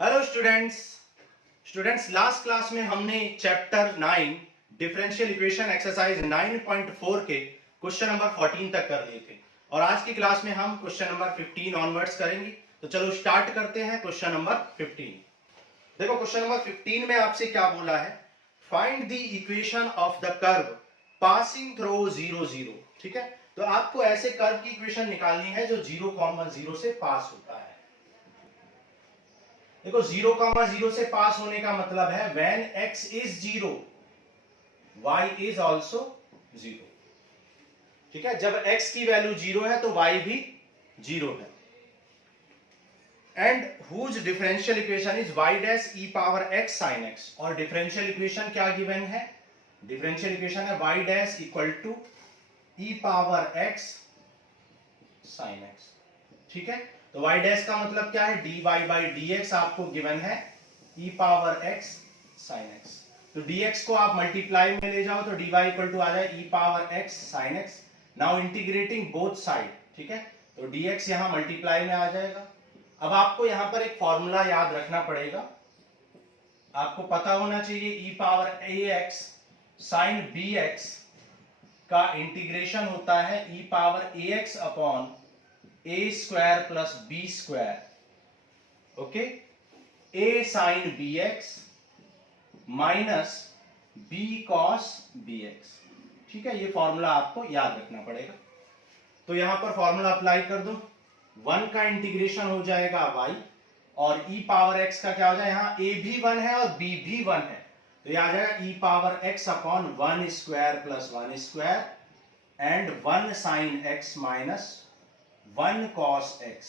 Hello students last class में हमने chapter 9 differential equation exercise 9.4 के क्वेश्चन नंबर 14 तक कर लिए थे और आज की क्लास में हम क्वेश्चन नंबर 15 ऑनवर्ड्स करेंगे। तो चलो स्टार्ट करते हैं क्वेश्चन नंबर 15। देखो क्वेश्चन नंबर 15 में आपसे क्या बोला है, find the equation of the curve passing through 0 0। ठीक है, तो आपको ऐसे कर्व की इक्वेशन निकालनी है जो 0,0 से पास होता है। देखो 0,0 से पास होने का मतलब है when x is 0 y is also 0। ठीक है, जब x की वैल्यू 0 है तो y भी 0 है। And whose differential equation is y dash e power x sin x। और डिफरेंशियल इक्वेशन क्या गिवन है, डिफरेंशियल इक्वेशन है y dash equal to e power x sin x। ठीक है, तो y डैश का मतलब क्या है, dy बाई dx आपको गिवन है e power x sin x। तो dx को आप मल्टीप्लाई में ले जाओ तो dy इक्वल टू आ जाए e power x sin x। Now integrating both side, ठीक है, तो dx यहां मल्टीप्लाई में आ जाएगा। अब आपको यहां पर एक फॉर्मूला याद रखना पड़ेगा, आपको पता होना चाहिए e power ax sin bx का इंटीग्रेशन होता है e power ax upon a square plus b square. Okay, a sine bx minus b cos bx। ठीक है, ये फॉर्मूला आपको याद रखना पड़ेगा। तो यहां पर फॉर्मूला अप्लाई कर दो, 1 का इंटीग्रेशन हो जाएगा y और e पावर x का क्या हो जाएगा, यहां a भी 1 है और b भी 1 है, तो यह आ जाएगा e power x upon 1 square plus 1 square and 1 sine x minus 1 cos x।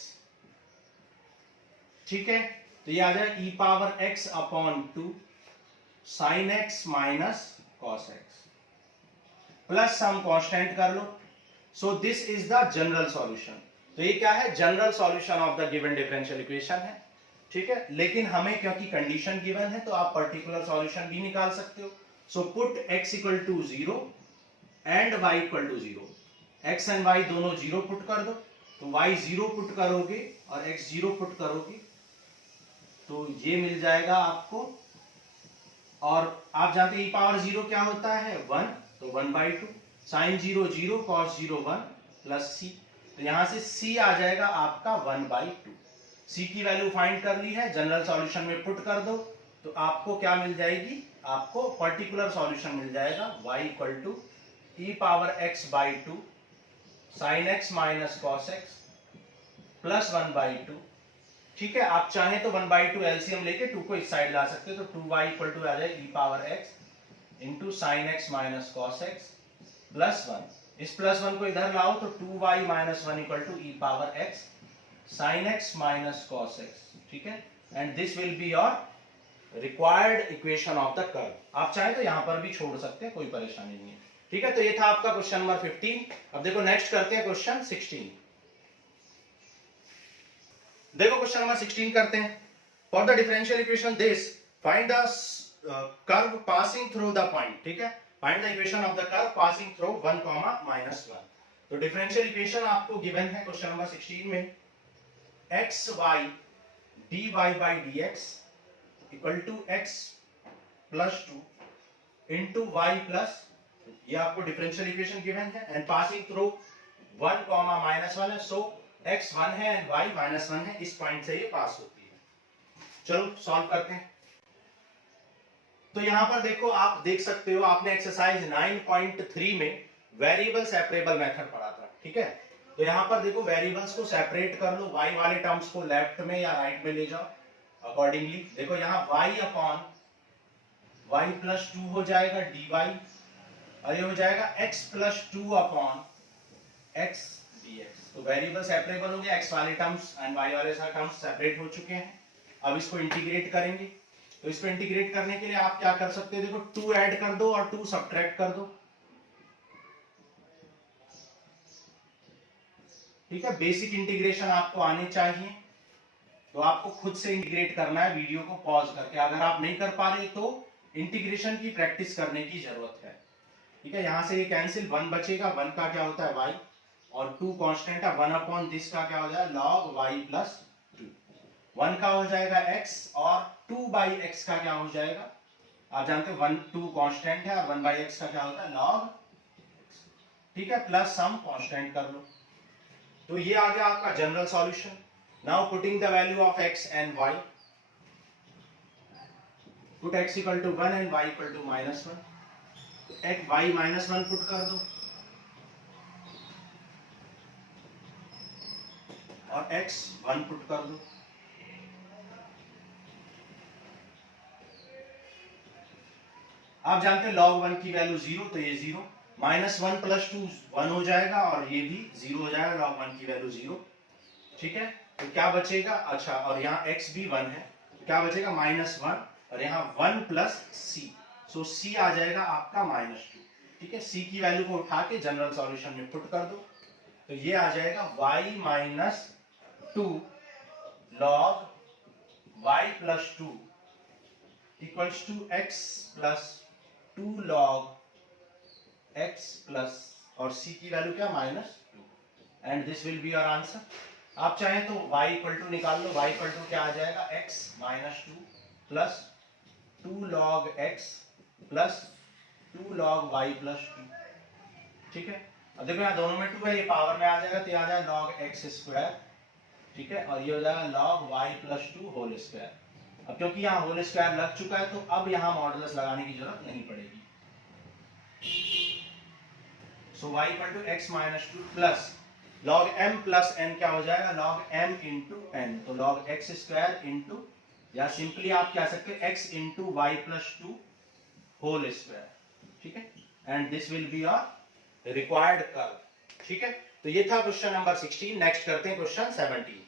ठीक है, तो ये आ जाए e power x upon 2 sine x minus cos x plus some constant कर लो। So this is the general solution. तो ये क्या है, general solution of the given differential equation है। ठीक है, लेकिन हमें क्योंकि कंडीशन गिवन है तो आप पर्टिकुलर सॉल्यूशन भी निकाल सकते हो। So put x equal to 0 and y equal to 0, x and y दोनों 0 पुट कर दो, तो y 0 पुट करोगे और x 0 पुट करोगे तो ये मिल जाएगा आपको। और आप जानते हैं e पावर 0 क्या होता है, 1, तो 1/2 साइन 0 0 cos 0 1 प्लस c। तो यहां से c आ जाएगा आपका 1/2। c की वैल्यू फाइंड कर ली है, जनरल सॉल्यूशन में पुट कर दो तो आपको क्या मिल जाएगी, आपको पर्टिकुलर सॉल्यूशन मिल जाएगा y equal to e power x/2 sine x minus cos x plus 1/2। ठीक है, आप चाहें तो 1/2 एलसीएम लेके 2 को इस साइड ला सकते हो, तो 2y इक्वल टू आ जाए e power x into sine x minus cos x plus 1। इस प्लस 1 को इधर लाओ तो 2y minus 1 equal to e power x sine x minus cos x। ठीक है, and this will be your required equation of the curve. आप चाहे तो यहां पर भी छोड़ सकते हैं, कोई परेशानी नहीं है। ठीक है, तो ये था आपका क्वेश्चन नंबर 15। अब देखो नेक्स्ट करते हैं क्वेश्चन 16। देखो क्वेश्चन नंबर 16 करते हैं, for the differential equation this find the curve passing through the point. ठीक है, find the equation of the curve passing through 1, -1। तो डिफरेंशियल इक्वेशन आपको गिवन है क्वेश्चन नंबर 16 में, xy dy by dx equal to x plus 2 into y plus, ये आपको differential equation given है, and passing through 1, -1 है। सो x 1 है and y -1 है, इस पॉइंट से ये पास होती है। चलो सॉल्व करते हैं। तो यहां पर देखो, आप देख सकते हो, आपने एक्सरसाइज 9.3 में वेरिएबल सेपरेबल मेथड पढ़ा था। ठीक है, तो यहां पर देखो वेरिएबल्स को सेपरेट कर लो, y वाले टर्म्स को लेफ्ट में या राइट में ले जाओ अकॉर्डिंगली। देखो यहां y अपॉन y प्लस 2 हो जाएगा dy और ये हो जाएगा x plus 2 upon x dx। तो वेरिएबल सेपरेबल हो गया, x वाले टर्म्स एंड y वाले टर्म्स सेपरेट हो चुके हैं। अब इसको इंटीग्रेट करेंगे, तो इसको इंटीग्रेट करने के लिए आप क्या कर सकते हो, देखो 2 ऐड कर दो और 2 सब्ट्रैक्ट कर दो। ठीक है, बेसिक इंटीग्रेशन आपको आने चाहिए, तो आपको खुद से इंटीग्रेट करना है वीडियो को पॉज करके। अगर आप नहीं कर पा रहे तो इंटीग्रेशन की प्रैक्टिस करने की जरूरत है। ठीक है, यहां से ये कैंसिल, 1 बचेगा, 1 का क्या होता है y और 2 कांस्टेंट है, 1 अपॉन दिस का क्या हो जाएगा लॉग y प्लस 2। 1 का हो जाएगा x और 2/x का क्या हो जाएगा, आप जानते हैं 1 2 कांस्टेंट है और 1/x का क्या होता है log, ठीक है, प्लस सम कांस्टेंट कर लो। तो ये आ गया आपका general solution. Now putting the value of x and y, put x equal to 1 and y equal to -1, तो x y -1 पुट कर दो और x 1 पुट कर दो। आप जानते हैं log 1 की वैल्यू 0, तो ये 0, -1 + 2 1 हो जाएगा और ये भी 0 हो जाएगा, log 1 की वैल्यू 0, ठीक है। तो क्या बचेगा, अच्छा, और यहाँ x भी 1 है, तो क्या बचेगा -1 और यहाँ 1 + c, सो c आ जाएगा आपका -2, ठीक है। c की वैल्यू को उठा के जनरल सॉल्यूशन में पुट कर दो, तो ये आ जाएगा y - 2 log y + 2 equals to x + 2 log x plus और c की वैल्यू क्या -2, and this will be your answer. आप चाहें तो y = निकाल लो, y = क्या आ जाएगा, x - 2 plus 2 log x plus 2 log y + 2, ठीक है। अब देखो यहाँ दोनों में 2 है, ये पावर में आ जाएगा तो ये आ जाएगा log x², ठीक है, और ये हो जाएगा log y + 2 होल स्क्वायर। अब क्योंकि यहाँ होल स्क्वायर लग चुका है तो अब यहाँ मॉडुलस लगाने की जरूरत नहीं पड़ेगी। सो y = x - 2 plus log m plus n क्या हो जाएगा, log m * n, तो log x² इंटू, या सिंपली आप कह सकते हैं x * y + 2 होल स्क्वायर, ठीक है, and this will be your required curve, ठीक है। तो ये था क्वेश्चन नंबर 16। नेक्स्ट करते हैं क्वेश्चन 17।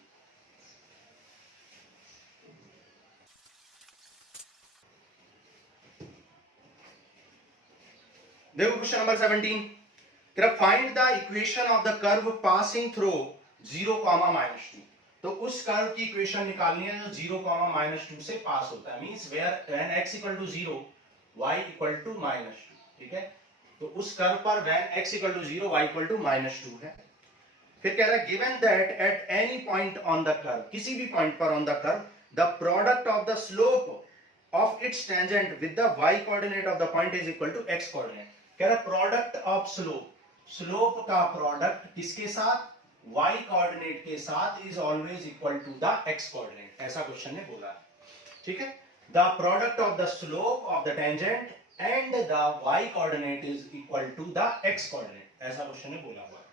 देखो question number 17, find the equation of the curve passing through 0, -2। तो उस कर्व की इक्वेशन निकालनी है जो 0, -2 से पास होता है, means where when x = 0 y = -2, ठीक है। तो उस कर्व पर व्हेन x = 0 y = -2 है। फिर कह रहा है given that at any point on the curve, किसी भी पॉइंट पर on the curve, the product of the slope of its tangent with the y coordinate of the point is equal to x coordinate. कह रहा है product of slope, slope का product किसके साथ, y coordinate के साथ, is always equal to the x coordinate, ऐसा question ने बोला, ठीक है। The product of the slope of the tangent and the y coordinate is equal to the x coordinate, ऐसा क्वेश्चन ने बोला हुआ है।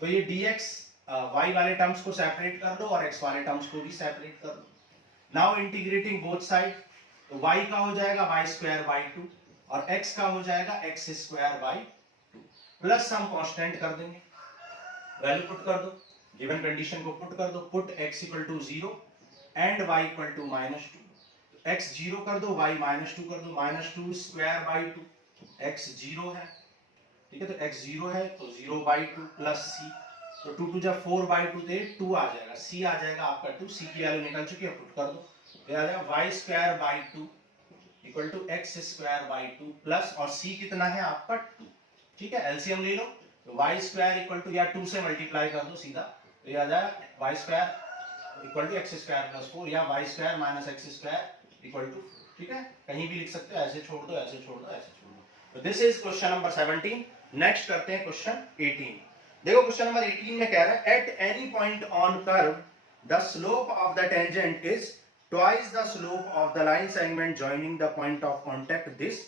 तो ये dx y वाले टर्म्स को सेपरेट कर दो और x वाले टर्म्स को भी सेपरेट कर दो। नाउ इंटीग्रेटिंग बोथ साइड, तो y का हो जाएगा y² 2 और x का हो जाएगा x² 2 प्लस सम कांस्टेंट कर देंगे, वैल्यू पुट कर दो, गिवन कंडीशन को पुट कर दो, put x = 0 and y = -2, x 0 कर दो, y -2 कर दो, -2² 2, x 0 है, ठीक है, तो x 0 है तो 0/2 प्लस c, तो 2 2 जब 4/2 दे 2 आ जाएगा, c आ जाएगा आपका 2, c की वैल्यू निकल चुकी है, पुट कर दो, ये आ जाएगा y² 2 = x² 2 प्लस, और c कितना है आपका 2, ठीक है, एलसीएम ले लो, तो y² या 2 से मल्टीप्लाई कर दो सीधा, तो ये आ जाएगा y² = x² + 4 या y² - x² = 4, ठीक है, कहीं भी लिख सकते हो, ऐसे छोड़ दो, ऐसे छोड़ दो, ऐसे छोड़ दो। तो this is question number 17। Next करते हैं क्वेश्चन 18। देखो क्वेश्चन नंबर 18 में कह रहा है eight any point on curve the slope of the tangent is twice the slope of the line segment joining the point of contact this,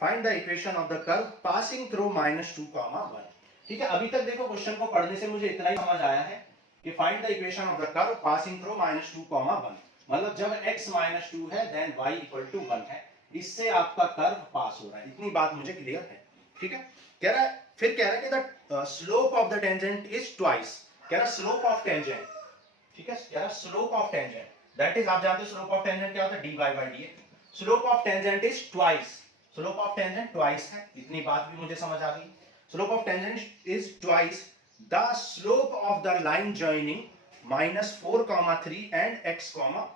find the equation of the curve passing through -2, 1। ठीक है, अभी तक देखो question को पढ़ने से मुझे इतना ही समझ आया है कि find the equation of the curve passing through -2, 1, मतलब जब x -2 है देन y = 1 है, इससे आपका कर्व पास हो रहा है, इतनी बात मुझे क्लियर है, ठीक है। कह रहा है, फिर कह रहा है कि the slope of the tangent is twice, कह रहा है स्लोप ऑफ टेंजेंट, ठीक है, कह रहा है slope of tangent, that is, आप जानते हो स्लोप ऑफ टेंजेंट क्या होता है, dy/dx, slope of tangent is twice, slope of tangent twice है, इतनी बात भी मुझे समझ आ गई। Slope of tangent is twice the slope of the line joining -4, 3 and x,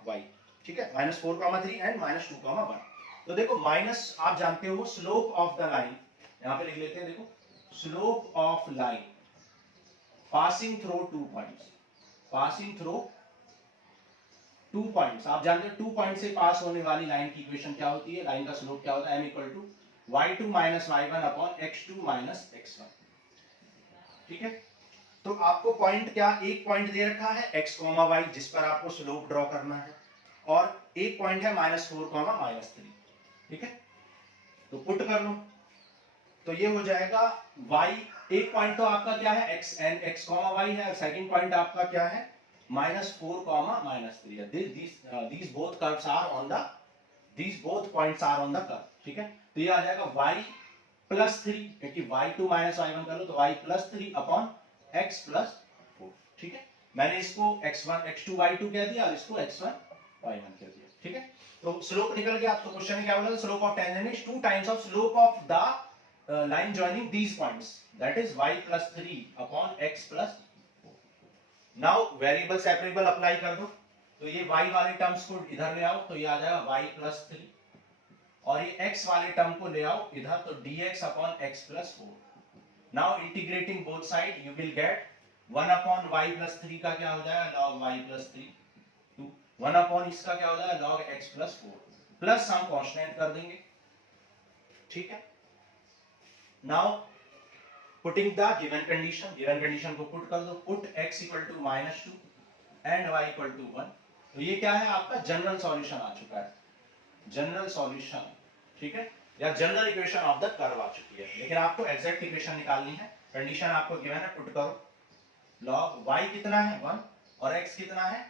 y, ठीक है, -4, 3 एंड -2, 1। तो देखो माइनस, आप जानते हो स्लोप ऑफ द लाइन, यहां पे लिख लेते हैं, देखो slope of line passing through 2 points, passing through 2 points, आप जानते हो 2 पॉइंट से पास होने वाली लाइन की इक्वेशन क्या होती है, लाइन का स्लोप क्या होता है, m equal to y2 minus y1 upon x2 minus x1। ठीक है, तो आपको पॉइंट क्या, एक पॉइंट दे रखा है x, y जिस पर आपको स्लोप ड्रॉ करना है, और एक पॉइंट है -4, -3। ठीक है, तो पुट कर लो, तो ये हो जाएगा y, एक पॉइंट तो आपका क्या है x एंड x, y है, और सेकंड पॉइंट आपका क्या है -4, -3। these both curves are on the, these both points are on the curve। ठीक है, तो ये आ जाएगा y +3, क्योंकि y2 माइनस y1 कर लो तो y +3 अपॉन x +4। ठीक है, मैंने इसको x1 x2 y2 कह दिया और इसको x1 y1 कह दिया। ठीक है, तो स्लोप निकल गया। आपको क्वेश्चन में क्या बोला, slope of tangent is 2 times of slope of the line joining these points, that is y +3 upon x +4। Now variable separable apply कर दो, तो ये y वाले टर्म्स को इधर ले आओ, तो ये आ जाएगा y +3, और ये x वाले टर्म को ले आओ इधर, तो dx upon x +4। Now integrating both side you will gate 1 upon y +3 का क्या हो जाएगा log y +3, 2 1 अपॉन इसका क्या हो जाएगा log x +4, प्लस हम कांस्टेंट कर देंगे। ठीक है, now putting the given condition को पुट कर दो, put x equal to -2 and y equal to 1। तो ये क्या है, आपका जनरल सॉल्यूशन आ चुका है, जनरल सॉल्यूशन। ठीक है, या general equation of the curve आ चुकी है, लेकिन आपको एग्जैक्ट इक्वेशन निकालनी है। कंडीशन आपको गिवन है, पुट करो, log y कितना है 1 और x कितना है,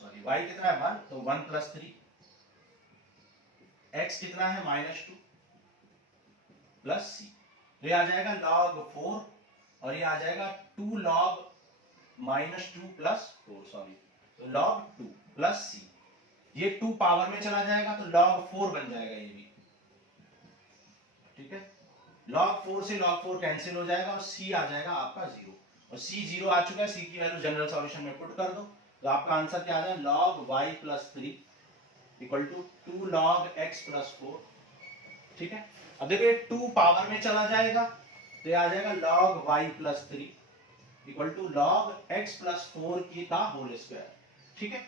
सॉरी y कितना है 1, तो 1 + 3, x कितना है -2 प्लस c, तो ये आ जाएगा log 4, और ये आ जाएगा 2 log -2 प्लस 4, सॉरी, तो log 2 प्लस c, ये 2 पावर में चला जाएगा तो log 4 बन जाएगा ये भी। ठीक है, log 4 से log 4 कैंसिल हो जाएगा और c आ जाएगा आपका 0, और c 0 आ चुका है, c की वैल्यू जनरल सॉल्यूशन में पुट कर दो, तो आपका आंसर क्या आ जाएगा log y +3 equal to 2 log x +4। ठीक है, अब देखिए 2 पावर में चला जाएगा तो ये आ जाएगा log y +3 equal to log x +4 की का होल स्क्वायर। ठीक है,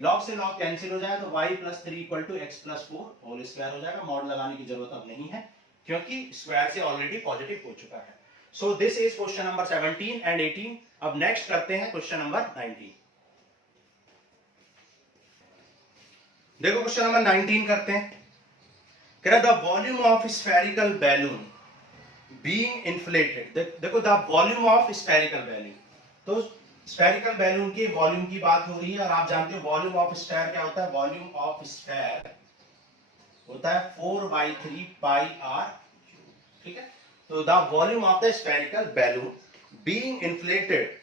log से log कैंसिल हो जाए तो y +3 equal to x +4 whole square हो जाएगा। मॉड लगाने की जरूरत अब नहीं है, क्योंकि स्क्वायर से ऑलरेडी पॉजिटिव हो चुका है। So this is question number 17 and 18। अब नेक्स्ट करते हैं क्वेश्चन नंबर 19। देखो क्वेश्चन नंबर 19 करते हैं, कह रहा the volume of spherical balloon being inflated. देखो the volume of spherical balloon, तो स्फेरिकल बैलून के वॉल्यूम की बात हो रही है, और आप जानते हो वॉल्यूम ऑफ स्फेयर क्या होता है, वॉल्यूम ऑफ स्फेयर होता है 4/3 पाई r। ठीक है, तो the volume of the spherical balloon being inflated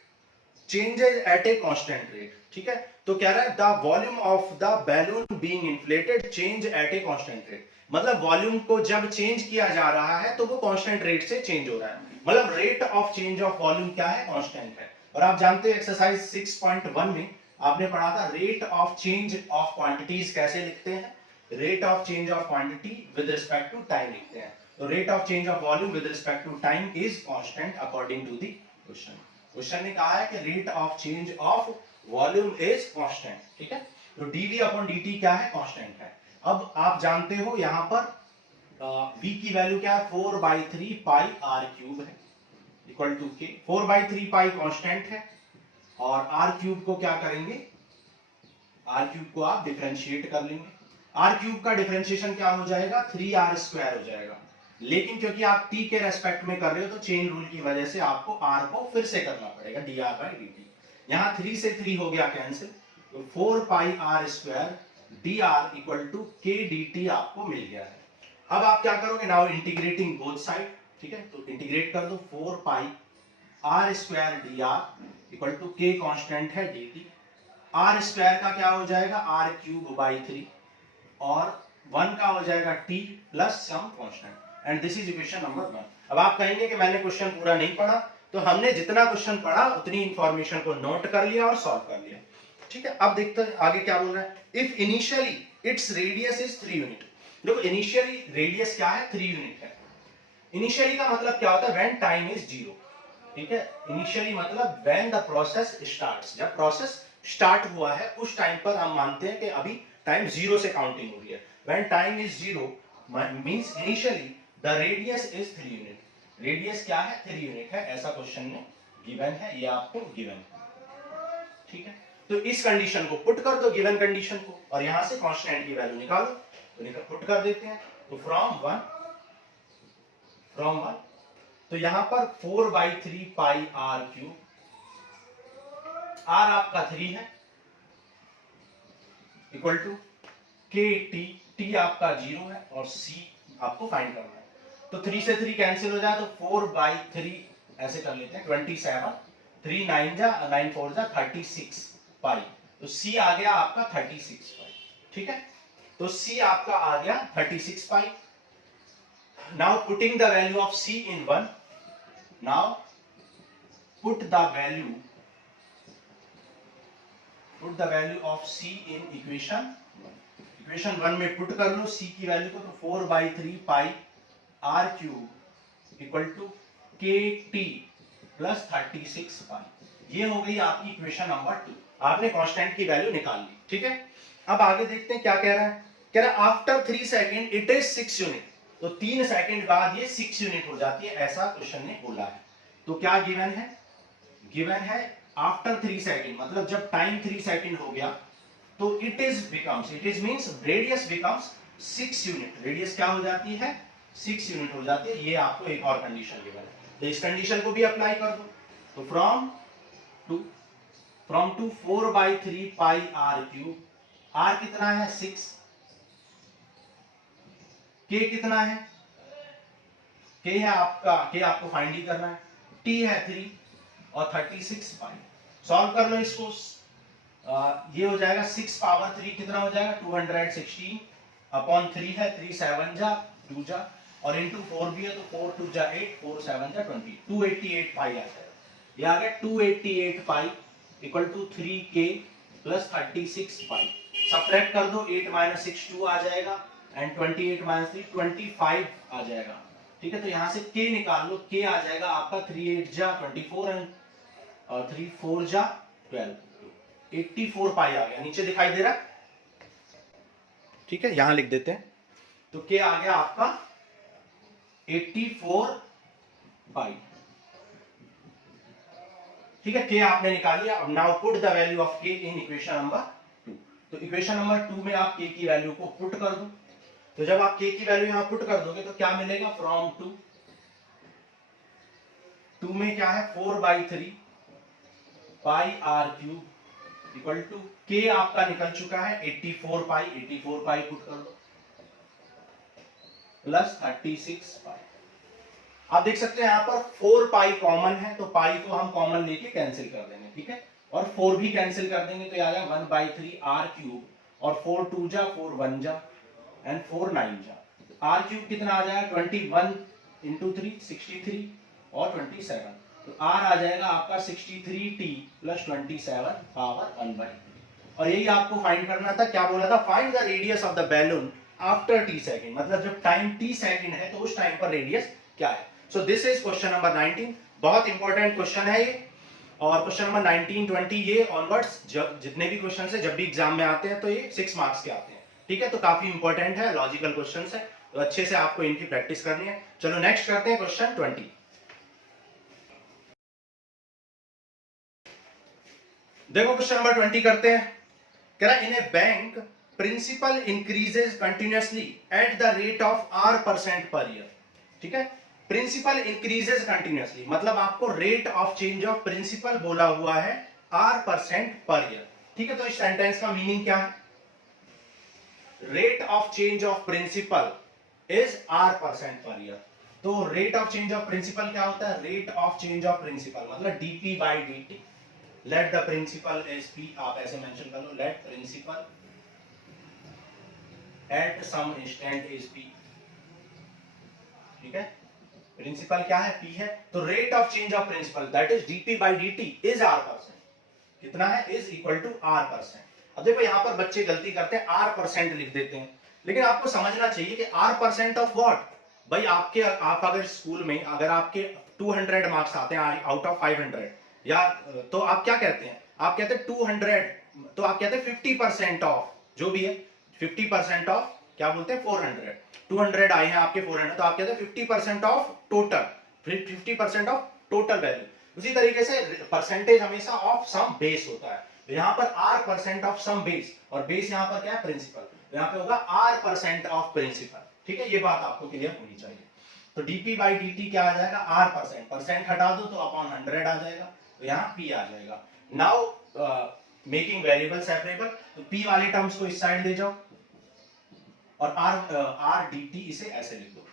changes at a constant rate. ठीक है, तो कह रहा है the volume of the balloon being inflated change at a constant rate, मतलब वॉल्यूम को जब चेंज किया जा रहा है तो वो कांस्टेंट रेट से चेंज हो रहा है, मतलब rate of change of volume क्या है, कांस्टेंट है। और आप जानते हो एक्सरसाइज 6.1 में आपने पढ़ा था rate of change of quantities कैसे लिखते हैं, rate of change of quantity with respect to time लिखते हैं। तो rate of change of volume with respect to time is constant according to the question. Question ने कहा है कि rate of change of volume is constant. ठीक है, तो dv अपॉन dt क्या है, कांस्टेंट है। अब आप जानते हो यहां पर v की वैल्यू क्या है, 4/3 पाई r³ है equal to k। 4/3 pi constant है, और r³ को क्या करेंगे, r³ को आप डिफरेंशिएट कर लेंगे। r³ का डिफरेंशिएशन क्या हो जाएगा, 3r² हो जाएगा, लेकिन क्योंकि आप t के रेस्पेक्ट में कर रहे हो तो चेन रूल की वजह से आपको r को फिर से करना पड़ेगा, dr/dt। यहां 3 से 3 हो गया कैंसिल, तो 4 pi r² dr equal to k dt आपको मिल गया है। अब आप क्या करोगे, नाउ इंटीग्रेटिंग बोथ साइड। ठीक है, तो इंटीग्रेट कर दो, 4 pi r² dr equal to k constant है dt, r² का क्या हो जाएगा r³/3, और 1 का हो जाएगा t plus some constant, and this is equation number 1। अब आप कहेंगे कि मैंने क्वेश्चन पूरा नहीं पढ़ा, तो हमने जितना क्वेश्चन पढ़ा उतनी इंफॉर्मेशन को नोट कर लिया और सॉल्व कर लिया। ठीक है, अब देखते हैं आगे क्या बोल रहा है। If initially its radius is 3 unit. देखो इनिशियली रेडियस क्या है, 3 यूनिट है। इनिशियली का मतलब क्या होता है, व्हेन टाइम इज 0। ठीक है, इनिशियली मतलब व्हेन द प्रोसेस स्टार्ट्स, जब प्रोसेस स्टार्ट हुआ है उस टाइम पर हम मानते हैं कि अभी टाइम 0 से काउंटिंग हो रही है। When time is 0 means initially the radius is 3 unit. Radius क्या है? 3 यूनिट है, ऐसा क्वेश्चन में गिवन है, ये आपको गिवन है। ठीक है, तो इस कंडीशन को पुट कर दो, गिवन कंडीशन को, और यहां से कांस्टेंट की वैल्यू निकालो। तो पुट कर देते हैं, तो फ्रॉम 1 तो यहां पर 4/3 पाई आर क्यूब, आर आपका 3 है, इक्वल टू के टी, टी आपका 0 है और सी आपको फाइंड करना है। तो 3 से 3 कैंसिल हो जाए तो 4/3 ऐसे कर लेते हैं, 27, 3 9 जा 9 4 जा 36 पाई, तो सी आ गया आपका 36 पाई। ठीक है, तो सी आपका आ गया 36 pi. Now putting the value of C in 1, now put the value of C in equation 1 में पुट कर लो सी की वैल्यू को, तो 4/3 pi r cube equal to के टी प्लस 36 पाई। ये हो गई आपकी इक्वेशन नंबर 2। आपने कांस्टेंट की वैल्यू निकाल ली। ठीक है, अब आगे देखते हैं क्या कह रहा है। कह रहा है after 3 second it is 6 unit, तो 3 सेकेंड बाद ये 6 यूनिट हो जाती है, ऐसा क्वेश्चन ने बोला है। तो क्या गिवन है? गिवन है आफ्टर 3 सेकेंड, मतलब जब टाइम 3 सेकेंड हो गया तो it is means radius becomes 6 unit. Radius क्या हो जाती है? 6 यूनिट हो जाती है। ये आपको एक और कंडीशन गिवन है, तो इस कंडीशन को भी अप्लाई कर दो। तो from two 4/3 pi r cube, r कितना है? 6, के कितना है? के है आपका, के आपको फाइंड ही करना है, टी है 3 और 36 पाई। सॉल्व कर लो इसको, ये हो जाएगा 6 पावर 3 कितना हो जाएगा? 216 अपॉन 3 है, 3 7 जा 2 जा और इंटू 4 भी है, तो 4 2 जा 8, 4 7 जा 20, 288 पाई आ जाएगा। ये आ गया 288 pi equal to 3k plus 36 pi. Subtract कर दो, 8 माइनस 6 2 आ जाएगा एंड 28 माइनस 3 25 आ जाएगा। ठीक है, तो यहां से k निकाल लो, k आ जाएगा आपका 3 8 जा 24 एंड 3 4 जा 12, 84 पाई आ गया, नीचे दिखाई दे रहा है। ठीक है, यहां लिख देते हैं, तो k आ गया आपका 84 पाई। ठीक है, k आपने निकाल लिया। अब now put the value of k in equation number 2। तो इक्वेशन नंबर 2 में आप k की वैल्यू को पुट कर दो। तो जब आप k की वैल्यू यहां पुट कर दोगे तो क्या मिलेगा? फ्रॉम 2 में क्या है? 4/3 pi r cube equal to k आपका निकल चुका है 84 पाई, 84 पाई पुट कर दो प्लस 36 पाई। आप देख सकते हैं यहां पर 4 पाई कॉमन है, तो पाई को हम कॉमन लेके कैंसिल कर देंगे। ठीक है, और 4 भी कैंसिल कर देंगे, तो आ जाएगा 1/3 आर क्यूब और 4 2 जा 4 1 जा एंड 4 9 जा। आर क्यूब कितना आ जाएगा? 21 इंटू 3 63 और 27, तो आर आ जाएगा आपका 63t प्लस 27 पावर 1/। और यही आपको फाइंड करना था। क्या बोला था? Find the radius of the balloon after t second, मतलब जब टाइम t सेकेंड है तो उस टाइम पर रेडियस क्या है। So this is question number 19। बहुत इंपॉर्टेंट क्वेश्चन है ये, और क्वेश्चन नंबर 19 20 ये ऑनवर्ड्स जितने भी क्वेश्चन है जब भी एग्जाम में आते हैं तो ये 6 मार्क्स के आते हैं। ठीक है, तो काफी इंपॉर्टेंट है, लॉजिकल क्वेश्चन है, तो अच्छे से आपको इनकी प्रैक्टिस करनी है। चलो नेक्स्ट करते हैं क्वेश्चन 20। देखो क्वेश्चन नंबर 20 करते हैं। कह रहा in a bank principal increases continuously at the rate of r% per year. ठीक है, प्रिंसिपल इंक्रीजेस कंटिन्यूअसली, मतलब आपको rate of change of principal बोला हुआ है r% पर ईयर। ठीक है, तो इस सेंटेंस का मीनिंग क्या है? Rate of change of principal is r% per year. तो rate of change of principal क्या होता है? Rate of change of principal मतलब dp/dt। Let the principal is p, आप ऐसे मेंशन कर लो, let principal at some instant is p। ठीक है, प्रिंसिपल क्या है? p है, तो rate of change of principal that is dp/dt is r%। कितना है? Is equal to r%। अब देखो यहां पर बच्चे गलती करते हैं, r% लिख देते हैं, लेकिन आपको समझना चाहिए कि r% ऑफ व्हाट। भाई आप अगर स्कूल में अगर आपके 200 मार्क्स आते हैं आउट ऑफ 500, या तो आप क्या कहते हैं? आप कहते हैं 200 तो आप कहते हैं 50% ऑफ, जो भी है 50% ऑफ, क्या बोलते हैं 400, 200 आए हैं आपके 400, तो आप कहते हैं 50% of total, 50% of total value. उसी तरीके से परसेंटेज हमेशा ऑफ सम बेस होता है, तो यहाँ पर r percent of some base, और बेस यहाँ पर क्या है प्रिंसिपल, तो यहाँ पे होगा r परसेंट ऑफ प्रिंसिपल। ठीक है, ये बात आपको क्लियर होनी चाहिए। तो dp बाई dt क्या आ जाएगा, r परसेंट, परसेंट हटा दो तो अपॉन 100 आ जाएगा, तो यहाँ p आ जाएगा। नाउ मेकिंग वेरिएबल सेपरेबल, तो p वाले टर्म्स को इस साइड ले जाओ और r dt इसे ऐसे लिख दो,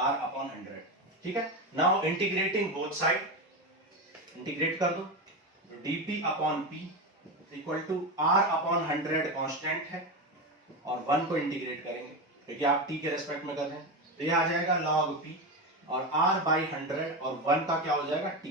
r अपॉन 100। ठीक है, now integrating both side, integrate कर दो, dp upon p equal to r upon 100 constant है, और 1 को इंटीग्रेट करेंगे क्योंकि आप t के रेस्पेक्ट में कर रहे हैं, तो ये आ जाएगा log p और r बाई 100 और 1 का क्या हो जाएगा t।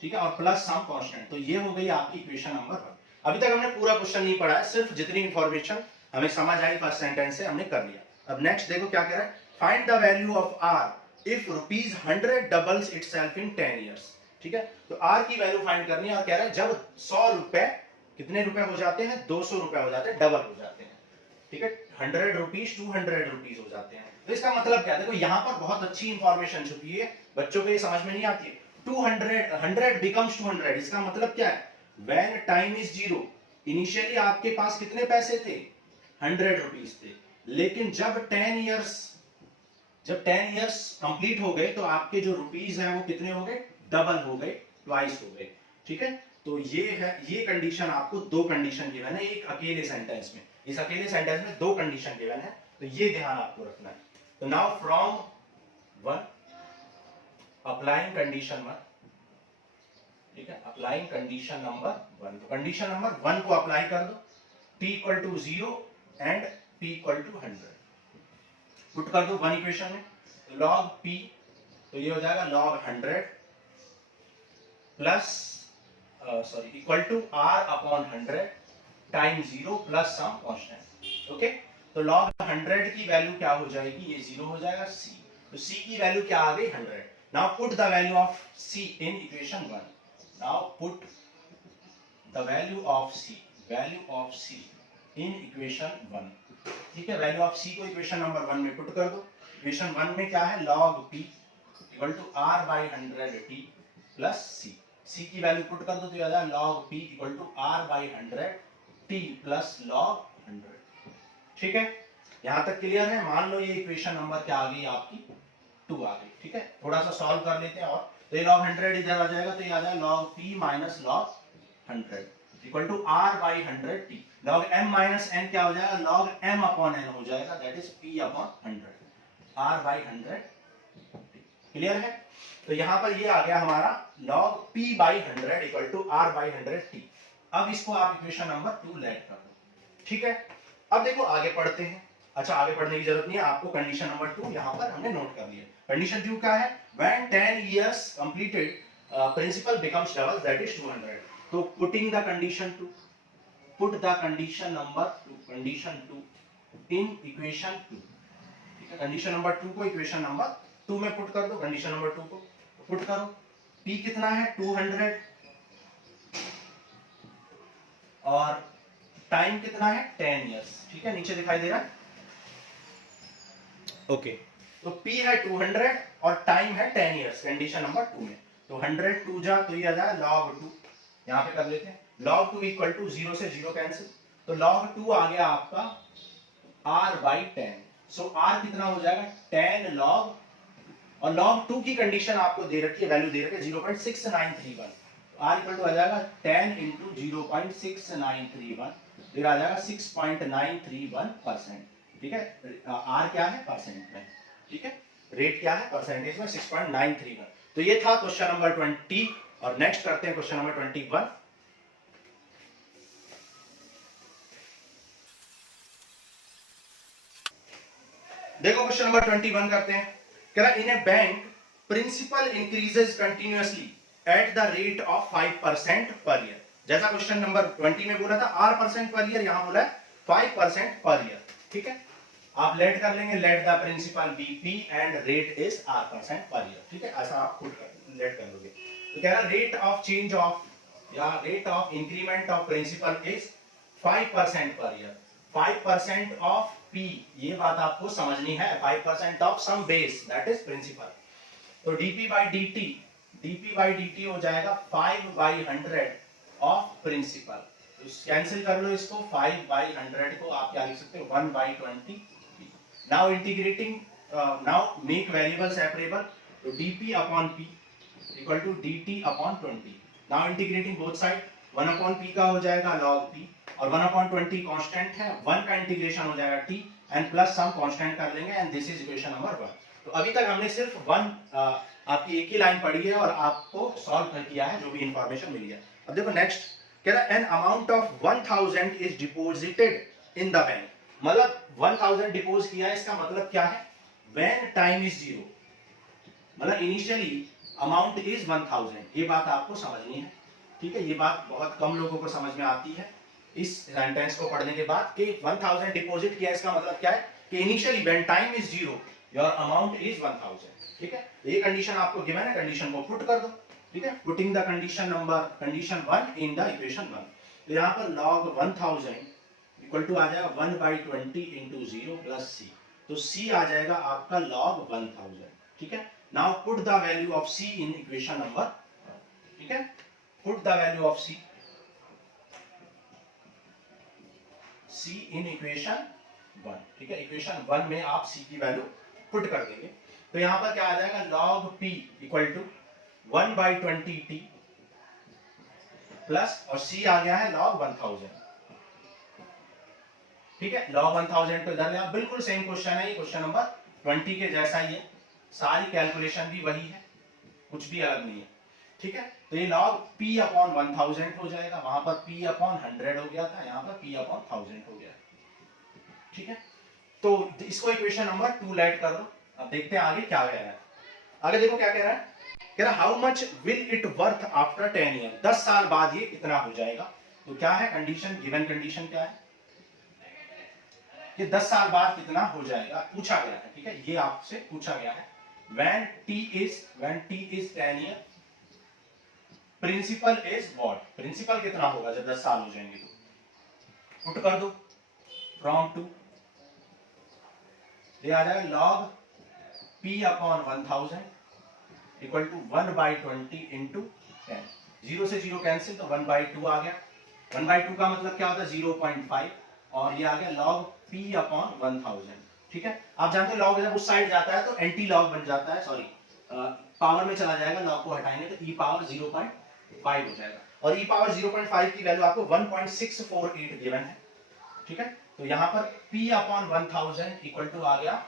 ठीक है, और प्लस सम कांस्टेंट, तो ये हो गई आपकी इक्वेशन नंबर 1। अभी तक हमने पूरा क्वेश्चन नहीं पढ़ा है, सिर्फ जितनी इंफॉर्मेशन हमें समझ आई फर्स्ट सेंटेंस से हमने कर लिया। अब नेक्स्ट देखो क्या कह रहा है, find the value of r if ₹100 doubles itself in 10 years. ठीक है, तो r की वैल्यू फाइंड करनी है, और कह रहा है जब 100 रुपए कितने रुपए हो जाते हैं, 200 रुपए हो जाते हैं, डबल हो जाते हैं। ठीक है, 100 रुपीज 200 रुपीज हो जाते हैं। तो इसका मतलब क्या है, देखो यहाँ पर बहुत अच्छी इंफॉर्मेशन छुपी है, बच्चों को ये समझ में नहीं आती है। 100 बिकम्स 200, इसका मतलब क्या है, व्हेन टाइम इज 0, इनिशियली आपके पास कितने पैसे थे, 100 रुपीज थे, लेकिन जब 10 इयर्स कंप्लीट हो गए तो आपके जो रुपीज हैं वो कितने हो गए, डबल हो गए, ट्वाइस हो गए। ठीक है, तो ये है, ये कंडीशन आपको, दो कंडीशन गिवन है एक अकेले सेंटेंस में, इस अकेले सेंटेंस में दो कंडीशन गिवन है, तो ये ध्यान आपको रखना है। तो नाउ फ्रॉम 1 अप्लाइंग कंडीशन 1, ठीक है, अप्लाइंग कंडीशन नंबर 1, तो कंडीशन नंबर 1 को अप्लाई कर दो, t equal to 0 and p equal to 100, put कर दो 1 इक्वेशन में, तो log p, तो ये हो जाएगा log 100 plus equal to r upon 100 time 0 plus some constant. Okay, तो log 100 की वैल्यू क्या हो जाएगी, ये 0 हो जाएगा, c, तो c की वैल्यू क्या आ गई 100। Now put the value of c in equation 1, now put the value of c in equation 1। ठीक है, वैल्यू ऑफ c को इक्वेशन नंबर 1 में पुट कर दो। इक्वेशन 1 में क्या है, log p equal to r by 100t plus c की वैल्यू पुट कर दो, तो आ जाएगा log p equal to r by 100t plus log 100। ठीक है, यहां तक क्लियर है। मान लो ये इक्वेशन नंबर क्या आ गई आपकी, 2 आ गई। ठीक है, थोड़ा सा सॉल्व कर लेते हैं, और तो ये log 100 इधर आ जाएगा, तो ये आ जाएगा log p minus log 100 equal to r by 100t, log m minus n क्या हो जाएगा, log m अपॉन n हो जाएगा, that is p upon 100, r by 100। Clear है, तो यहां पर ये आ गया हमारा log p by 100 equal to r by 100t। अब इसको आप इक्वेशन नंबर 2 लेट कर दो। ठीक है, अब देखो आगे पढ़ते हैं। अच्छा, आगे पढ़ने की जरूरत नहीं है, आपको कंडीशन नंबर 2 यहां पर हमने नोट कर लिया। कंडीशन 2 क्या है, when 10 years completed principal becomes double, that is 200। तो putting the condition 2, put the condition number 2, condition 2 in equation 2। ठीक है, कंडीशन नंबर 2 को इक्वेशन नंबर 2 में पुट कर दो, कंडीशन नंबर 2 को पुट करो। p कितना है 200 और टाइम कितना है 10 इयर्स। ठीक है, नीचे दिखाई दे रहा है, ओके, तो p है 200 और टाइम है 10 इयर्स कंडीशन नंबर 2 में, तो 100 2 जा तो ये आ जाए log 2, यहां पे कर लेते हैं, log 2 इक्वल टू 0 से 0 कैंसिल, तो log 2 आ गया आपका r बाई 10, सो r कितना हो जाएगा 10 log, और log 2 की कंडीशन आपको दे रखी है, वैल्यू दे रखी है 0.6931, r इक्वल टू आ जाएगा 10 इंटू 0.6931, फिर आ जाएगा 6.931%। ठीक है, r क्या है परसेंट में, ठीक है, रेट क्या है परसेंटेज में 6.931। तो ये था क्वेश्चन नंबर 20, और नेक्स्ट करते हैं क्वेश्चन नंबर 21। देखो क्वेश्चन नंबर 21 करते हैं, कह रहा in a bank principal increases continuously at the rate of 5% per year. जैसा क्वेश्चन नंबर 20 में बोला था r% पर ईयर, यहां बोला है 5% पर ईयर। ठीक है, आप लेट कर लेंगे, let the principal be p and rate is r% per year. ठीक है, ऐसा आप खुद लेट कर लोगे। तो कह रहा रेट ऑफ चेंज ऑफ या rate of increment of principal is 5% per year. 5% of P, ये बात आपको समझनी है, 5% of some base that is principal. तो dp बाई dt हो जाएगा 5/100 ऑफ प्रिंसिपल। तो कैंसिल कर लो इसको, 5/100 को आप क्या लिख सकते हो 1/20। Now integrating, now make variable separable. तो dp upon p equal to dt upon 20। Now integrating both side, 1/p का हो जाएगा log p और 1/20 कांस्टेंट है, 1 का इंटीग्रेशन हो जाएगा t and plus some constant कर लेंगे and this is equation number 1। तो अभी तक हमने सिर्फ आपकी एक ही लाइन पढ़ी है और आपको सॉल्व किया है जो भी इंफॉर्मेशन मिली है। अब देखो नेक्स्ट कह रहा है an amount of 1000 is deposited in the bank. मतलब 1000 डिपोज किया है, इसका मतलब क्या है, व्हेन टाइम इज 0, मतलब इनिशियली अमाउंट इज 1000। ये बात आपको समझनी है, ठीक है। ये बात बहुत कम लोगों को समझ में आती है इस सेंटेंस को पढ़ने के बाद कि 1000 डिपॉजिट किया, इसका मतलब क्या है कि initially when time is 0 your amount is 1000, ठीक है। तो ये कंडीशन आपको गिवन है, कंडीशन को पुट कर दो, ठीक है। Putting the condition 1 in the equation 1। तो यहाँ पर log 1000 इक्वल टू आ जाएगा 1/20 इंटू 0 प्लस c। तो c आ जाएगा आपका log 1000, ठीक है। Now put the value of c in equation number, ठीक है। Put the value of c in equation 1, ठीक है। इक्वेशन 1 में आप c की वैल्यू पुट कर देंगे। तो यहां पर क्या आ जाएगा log p equal to 1/20t plus और c आ गया है log 1000, ठीक है। log 1000 को इधर ले आओ, बिल्कुल सेम क्वेश्चन है ये, क्वेश्चन नंबर 20 के जैसा ही है, सारी कैलकुलेशन भी वही है, कुछ भी अलग नहीं है, ठीक है। तो ये log p अपॉन 1000 हो जाएगा, वहां पर p अपॉन 100 हो गया था, यहाँ पर p अपॉन 1000 हो गया, ठीक है। तो इसको इक्वेशन नंबर 2 लेट कर दो। अब देखते हैं आगे क्या कह रहा है। आगे देखो क्या कह रहा है, कह रहा how much will it worth after 10 year, 10 साल बाद ये कितना हो जाएगा। तो क्या है कंडीशन, गिवन कंडीशन क्या है कि 10 साल बाद कितना हो जाएगा, पूछा गया है, ठीक है। ये आपसे पूछा गया है। when t is 10 year principal is what, principal कितना होगा जब 10 साल हो जाएंगे। तो पुट कर दो फ्रॉम टू, ये आ जाएगा log p upon 1000 equal to 1/20 into 10। 0 से 0 कैंसिल, तो 1/2 आ गया। 1/2 का मतलब क्या होता है 0.5 और ये आ गया log p अपॉन 1000, ठीक है। आप जानते हो log जब उस साइड जाता है तो एंटी log बन जाता है, सॉरी पावर में चला जाएगा, log को हटाएंगे तो e पावर 0.5 हो जाएगा और e पावर 0.5 की वैल्यू आपको 1.648 गिवन है, ठीक है। तो यहाँ पर p अपॉन 1000 इक्वल टू आ गया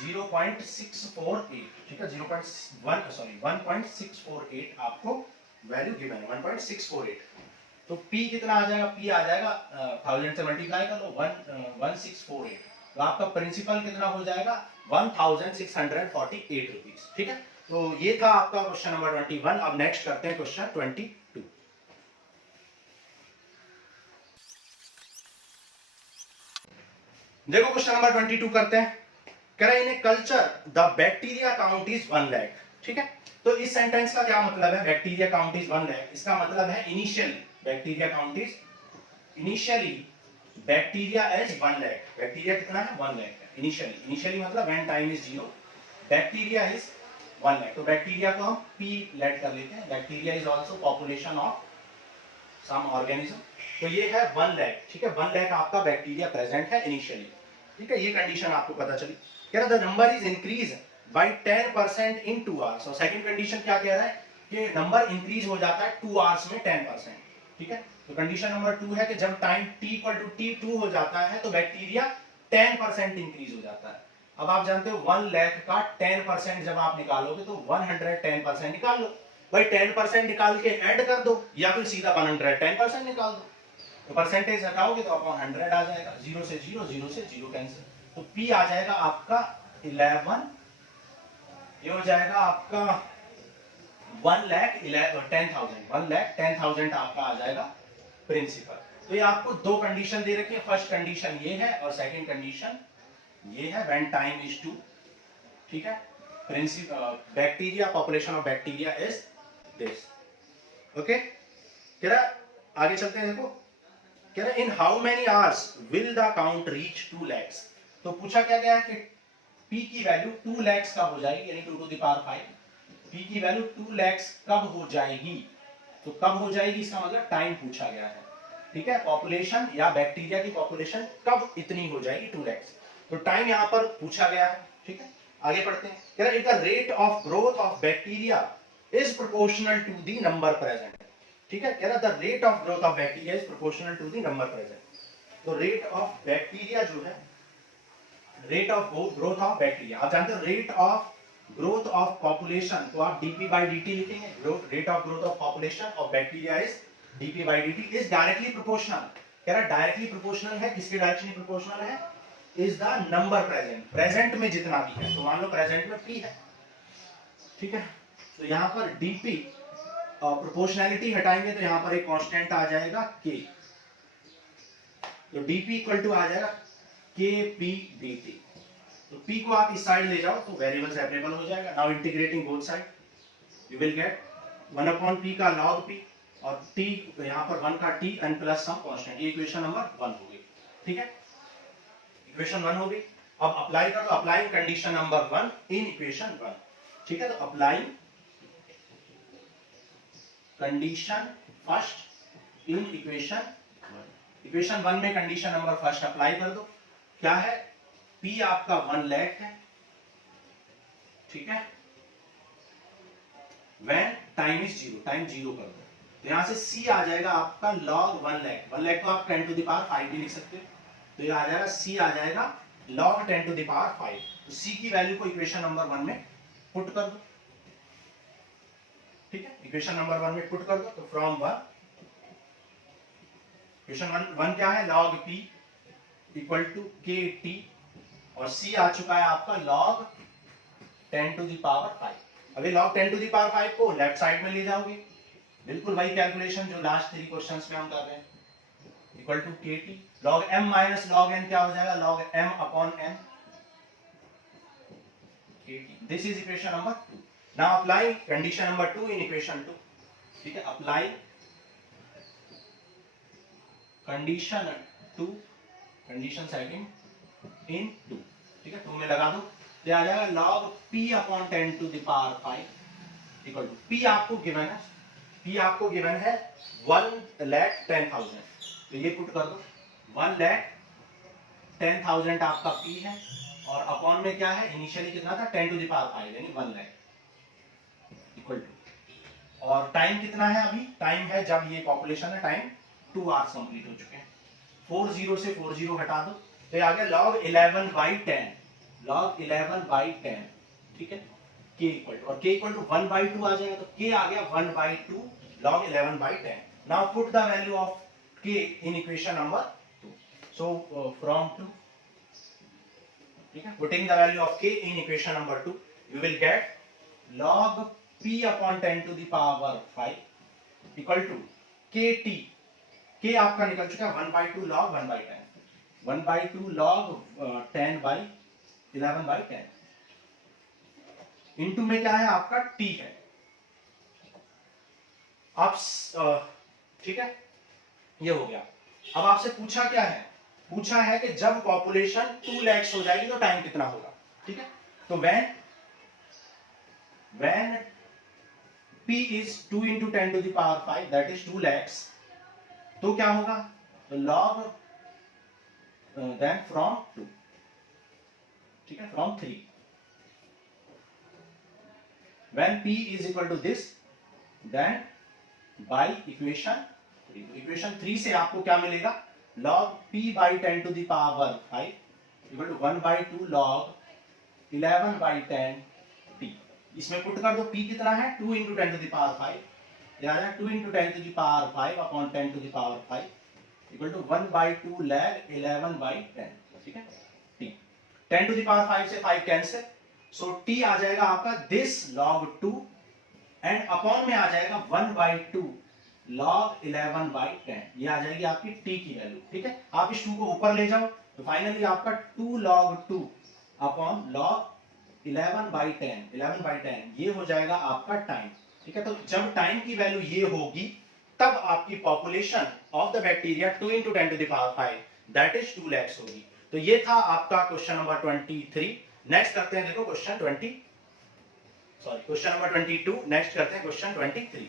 0.648, ठीक है। 1.648 आपको वैल्यू गिवन है, 1.648। तो p कितना आ जाएगा, p आ जाएगा 1000 से मल्टीप्लाई कर लो 1648, तो आपका प्रिंसिपल कितना हो जाएगा 1648 रुपीस, ठीक है। तो ये था आपका क्वेश्चन नंबर 21। अब नेक्स्ट करते हैं क्वेश्चन 22। देखो क्वेश्चन नंबर 22 करते हैं। कह रहा है in culture the bacteria count is 1 lakh, ठीक है। तो इस सेंटेंस का क्या मतलब है, बैक्टीरिया काउंट इज 1 लाख, इसका मतलब है initially bacteria count is, initially bacteria is 1 lakh. Bacteria कितना है 1 लाख है इनिशियली मतलब when time is 0 bacteria is 1 lakh. तो बैक्टीरिया को हम p लेट कर लेते हैं, bacteria is also population of some organism. तो ये है 1 लाख, ठीक है। 1 लाख आपका बैक्टीरिया प्रेजेंट है इनिशियली, ठीक है। ये कंडीशन आपको पता चली। कह रहा the number is increase by 10% in 2 hours. और सेकंड कंडीशन क्या कह रहा है कि नंबर इंक्रीज हो जाता है 2 आवर्स में 10%, ठीक है। तो कंडीशन नंबर 2 है कि जब time t equal to t2 हो जाता है तो बैक्टीरिया 10% इंक्रीज हो जाता है। अब आप जानते हो 1 लाख का 10% जब आप निकालोगे तो 110% निकाल लो भाई, 10% निकाल के ऐड कर दो या फिर सीधा 110% निकाल दो। तो परसेंटेज हटाओगे तो अपॉन 100 आ जाएगा, 0 से 0 कैंसिल, तो p आ जाएगा आपका 11, ये हो जाएगा आपका 1,10,000 आपका आ जाएगा प्रिंसिपल। तो ये आपको दो कंडीशन दे रखी है, फर्स्ट कंडीशन ये है और सेकंड कंडीशन ये है व्हेन टाइम इज 2, ठीक है। Principal bacteria, population of bacteria is this, okay. कह रहा आगे चलते हैं, देखो कह रहा in how many hours will the count reach 2 lakhs। तो पूछा क्या गया है कि p की वैल्यू 2 lakhs कब हो जाएगी, यानी 2 to the power 5। p की वैल्यू 2 lakhs कब हो जाएगी, तो कब हो जाएगी इसका मतलब टाइम पूछा गया है, ठीक है। पॉपुलेशन या बैक्टीरिया की पॉपुलेशन कब इतनी हो जाएगी 2 lakhs, तो टाइम यहां पर पूछा गया है, ठीक है। आगे पढ़ते हैं, कह रहा है the rate of growth of bacteria is proportional to the number present, ठीक है। कह रहा the rate of growth of bacteria is proportional to the number present. तो रेट ऑफ बैक्टीरिया जो है, rate of growth of bacteria, आप जानते हो rate of growth of population तो आप dp by dt लिखेंगे, rate of growth of population of bacteria is dp by dt is directly proportional. कह रहा डायरेक्टली प्रोपोर्शनल है, किसके डायरेक्शनली प्रोपोर्शनल है, is the number present, present में जितना भी है, तो मान लो प्रेजेंट में p है, ठीक है। तो यहां पर dp प्रोपोर्शनैलिटी हटाएंगे तो यहां पर एक कांस्टेंट आ जाएगा k, तो dp इक्वल टू आ जाएगा kp dt। तो p को आप इस साइड ले जाओ तो वेरिएबल सेपरेबल हो जाएगा। Now integrating both side you will gate 1/p का log p और t यहां पर 1 का t n plus some constant, ये इक्वेशन नंबर 1 हो गई, ठीक है। इक्वेशन 1 हो गई। अब अप्लाई करो, अप्लाइंग कंडीशन नंबर 1 इन इक्वेशन 1, ठीक है। तो applying condition first in equation 1, equation 1 में कंडीशन नंबर फर्स्ट अप्लाई कर दो। क्या है, p आपका 1 लाख है, ठीक है, when टाइम इज 0, टाइम 0 कर दो, तो यहां से c आ जाएगा आपका log 1 लाख। 1 लाख को आप 10 to the power 5 भी लिख सकते हो, तो ये आ जाएगा c आ जाएगा log 10 to the power 5। तो c की वैल्यू को इक्वेशन नंबर 1 में पुट कर दो, ठीक है, इक्वेशन नंबर 1 में पुट कर दो। तो फ्रॉम 1 इक्वेशन 1 क्या है, log p equal to kt और c आ चुका है आपका log 10 to the power 5। अभी log 10 to the power 5 को लेफ्ट साइड में ले जाओगे, बिल्कुल वही कैलकुलेशन जो लास्ट 3 क्वेश्चंस में हम कर रहे हैं, equal to kt log m minus log n क्या हो जाएगा, log m upon n kt। This is equation number 2। Now apply condition number 2 in equation 2, ठीक है। Apply condition 2, condition second in 2, ठीक है, 2 में लगा दो, ये आ जाएगा log p upon 10 to the power 5 equal to p आपको गिवन है, p आपको गिवन है 1,10,000, तो ये पुट कर दो 1,10,000 आपका p है और अपॉन में क्या है, इनिशियली कितना था 10 टू द पावर 5 यानी 1 लाख इक्वल टू, और टाइम कितना है, अभी टाइम है जब ये पॉपुलेशन है टाइम 2 आवर्स कंप्लीट हो चुके हैं। 40 से 40 हटा दो तो ये आ गया log 11/10, log 11/10, ठीक है, k इक्वल टू, और k इक्वल टू 1/2 आ जाएगा, तो k आ गया 1/2 log 11/10। Now put the value of k in equation number 2, so from 2, ठीक है, putting the value of k in equation number 2 you will get log p upon 10 to the power 5 equal to kt, k आपका निकल चुका है 1/2 log 1/10, 1/2 log 10/11/10 into में क्या है आपका t है। आप ठीक है, ये हो गया। अब आपसे पूछा क्या है, पूछा है कि जब पॉपुलेशन 2 lakhs हो जाएगी तो टाइम कितना होगा, ठीक है। तो when p is 2 into 10 to the power 5 that is 2 lakhs, तो क्या होगा, तो log then from 2, ठीक है, from 3, when p is equal to this then by equation 3, equation 3 से आपको क्या मिलेगा, log p by 10 to the power 5 equal to 1/2 log 11/10 t। इसमें पुट कर दो, p कितना है 2 into 10 to the power 5, याद है 2 into 10 to the power 5 upon 10 to the power 5 equal to 1/2 log 11/10, ठीक है, t 10 to the power 5 से 5 कैंसिल, सो t आ जाएगा आपका this log 2 एंड अपॉन में आ जाएगा 1/2 log 11/10, ये आ जाएगी आपकी t की वैल्यू, ठीक है। आप इस 2 को ऊपर ले जाओ तो फाइनली आपका 2 log 2 अपॉन log 11/10 ये हो जाएगा आपका टाइम, ठीक है। तो जब टाइम की वैल्यू ये होगी तब आपकी population of the bacteria 2 × 10⁵ that is 2 lakhs होगी। तो ये था आपका क्वेश्चन नंबर 23। नेक्स्ट करते हैं, देखो क्वेश्चन नंबर 22। नेक्स्ट करते हैं क्वेश्चन 23।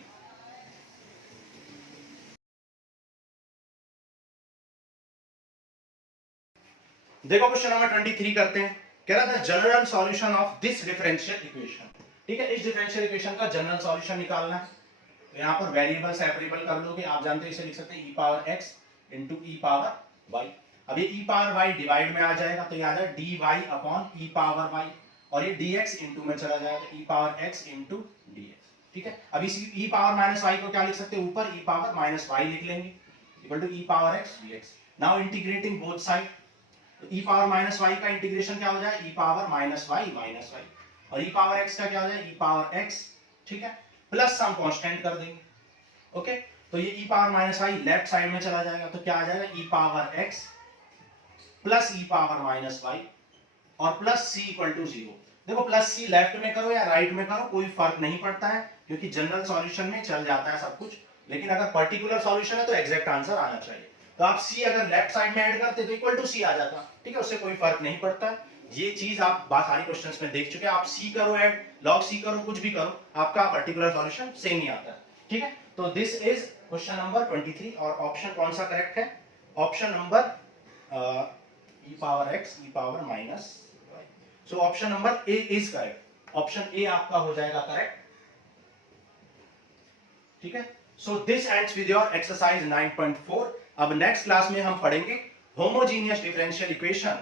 देखो क्वेश्चन नंबर 23 करते हैं। कह रहा था general solution of this differential equation. ठीक है, इस डिफरेंशियल इक्वेशन का जनरल सॉल्यूशन निकालना है। तो यहाँ पर वेरिएबल सेपरेबल कर लोगे, आप जानते हो इसे लिख सकते हैं e⁻x × e⁻y। अब ये e⁻y डिवाइड में आ जाएगा, तो ये आ जाएगा dy / e⁻y, और ये dx इनटू में चला जाएगा e⁻x × dx। ठीक है, अब इस e⁻−y को क्या लिख सकते हैं, ऊपर e⁻−y लिख लेंगे equal to e⁻x dx। Now integrating both side, तो e⁻−y का इंटीग्रेशन क्या हो जाए, e⁻−y, और e⁻x का क्या हो जाए, e⁻x। ठीक है, प्लस सम कांस्टेंट कर देंगे। ओके, तो ये e⁻−y लेफ्ट साइड में चला जाएगा, तो क्या आ जाएगा e⁻x प्लस e⁻−y और प्लस c = 0। देखो प्लस c लेफ्ट में करो या राइट में करो कोई फर्क नहीं पड़ता है, क्योंकि जनरल सॉल्यूशन में चल जाता है सब कुछ, लेकिन अगर पर्टिकुलर सॉल्यूशन है तो एग्जैक्ट आंसर आना चाहिए। तो आप c अगर लेफ्ट साइड में ऐड करते तो इक्वल टू c आ जाता। ठीक है, उससे कोई फर्क नहीं पड़ता। ये चीज आप बात सारी क्वेश्चंस में देख चुके हैं। आप c करो ऐड, log c करो, कुछ भी करो, आपका पर्टिकुलर सॉल्यूशन सेम ही आता है। ठीक है, तो दिस इज क्वेश्चन नंबर 23, और ऑप्शन कौन सा करेक्ट है, option number e⁻x e⁻−y। So option number A is correct, option A आपका हो जाएगा करेक्ट। ठीक है, so this ends with your exercise 9.4। अब नेक्स्ट क्लास में हम पढ़ेंगे homogeneous differential equation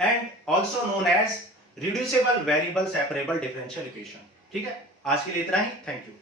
and also known as reducible variable separable differential equation. ठीक है, आज के लिए इतना ही, थैंक यू।